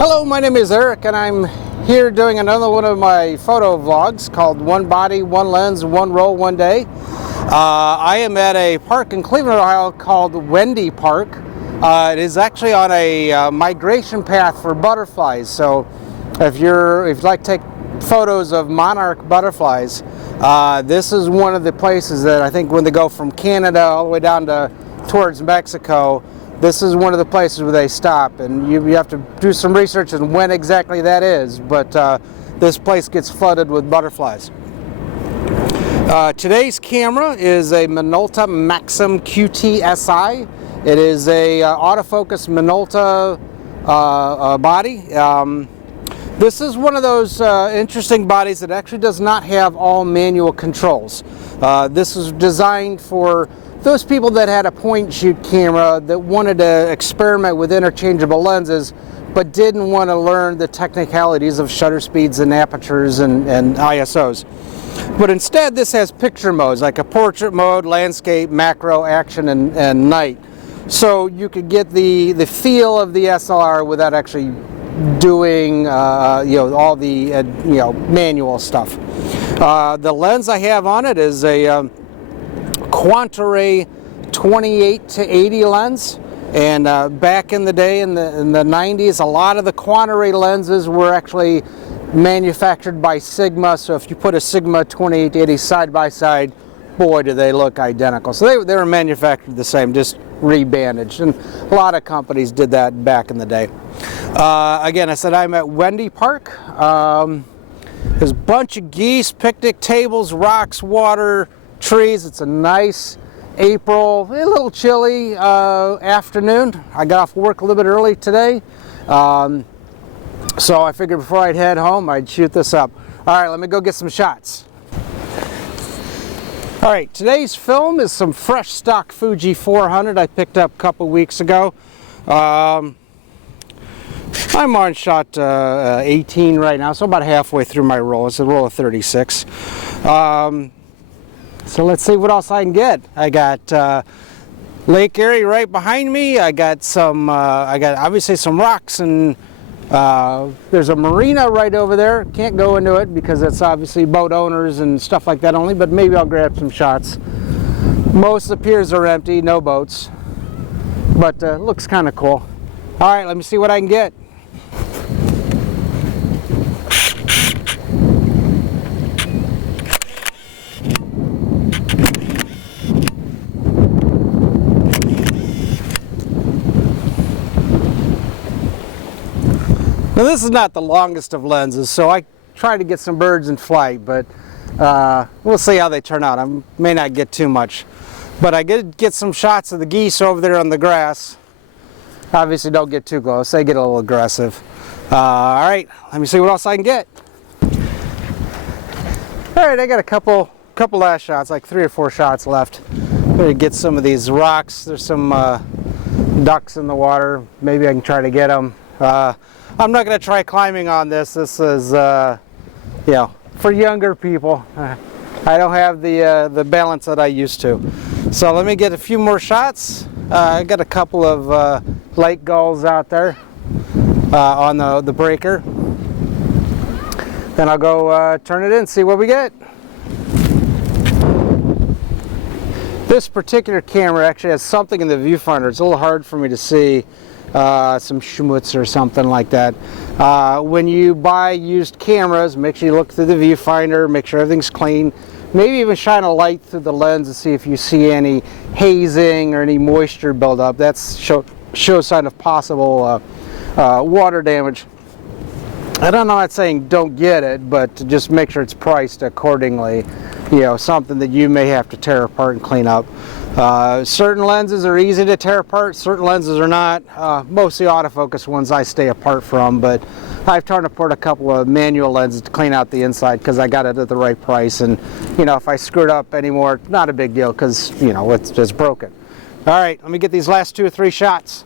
Hello, my name is Eric and I'm here doing another one of my photo vlogs called One Body, One Lens, One Roll, One Day. I am at a park in Cleveland, Ohio called Wendy Park. It is actually on a migration path for butterflies. So if you'd like to take photos of monarch butterflies, this is one of the places that I think when they go from Canada all the way down towards Mexico, this is one of the places where they stop, and you have to do some research on when exactly that is, but this place gets flooded with butterflies. Today's camera is a Minolta Maxim QT-SI. It is a autofocus Minolta body. This is one of those interesting bodies that actually does not have all manual controls. This is designed for those people that had a point and shoot camera that wanted to experiment with interchangeable lenses but didn't want to learn the technicalities of shutter speeds and apertures and ISOs. But instead this has picture modes like a portrait mode, landscape, macro, action, and night. So you could get the feel of the SLR without actually doing all the manual stuff. The lens I have on it is a Quantaray 28 to 80 lens, and back in the day in the 90s, a lot of the Quantaray lenses were actually manufactured by Sigma. So if you put a Sigma 28 to 80 side by side, boy do they look identical. So they were manufactured the same, just rebandaged, and a lot of companies did that back in the day. Again, I said I'm at Wendy Park. There's a bunch of geese, picnic tables, rocks, water, trees. It's a nice April, a little chilly afternoon. I got off work a little bit early today, so I figured before I'd head home I'd shoot this up. All right, let me go get some shots. All right, today's film is some fresh stock Fuji 400 I picked up a couple weeks ago. I'm on shot 18 right now, so about halfway through my roll. It's a roll of 36. So let's see what else I can get. I got Lake Erie right behind me. I got obviously some rocks, and there's a marina right over there. Can't go into it because it's obviously boat owners and stuff like that only, but maybe I'll grab some shots. Most of the piers are empty, no boats, but looks kind of cool. All right, let me see what I can get. Now this is not the longest of lenses, so I try to get some birds in flight, but we'll see how they turn out. I may not get too much, but I did get some shots of the geese over there on the grass. Obviously don't get too close, they get a little aggressive. All right, let me see what else I can get. All right, I got a couple last shots, like 3 or 4 shots left. I'm gonna get some of these rocks. There's some ducks in the water. Maybe I can try to get them. I'm not going to try climbing on this. This is, for younger people. I don't have the balance that I used to. So let me get a few more shots. I got a couple of lake gulls out there on the breaker. Then I'll go turn it in, see what we get. This particular camera actually has something in the viewfinder. It's a little hard for me to see. Some schmutz or something like that. When you buy used cameras, make sure you look through the viewfinder, make sure everything's clean. Maybe even shine a light through the lens to see if you see any hazing or any moisture buildup. That's show sign of possible water damage. I'm not saying don't get it, but just make sure it's priced accordingly. Something that you may have to tear apart and clean up. Certain lenses are easy to tear apart, certain lenses are not. Most of the autofocus ones I stay apart from, but I've torn apart a couple of manual lenses to clean out the inside because I got it at the right price, and if I screwed up anymore, not a big deal because it's just broken. All right, let me get these last 2 or 3 shots.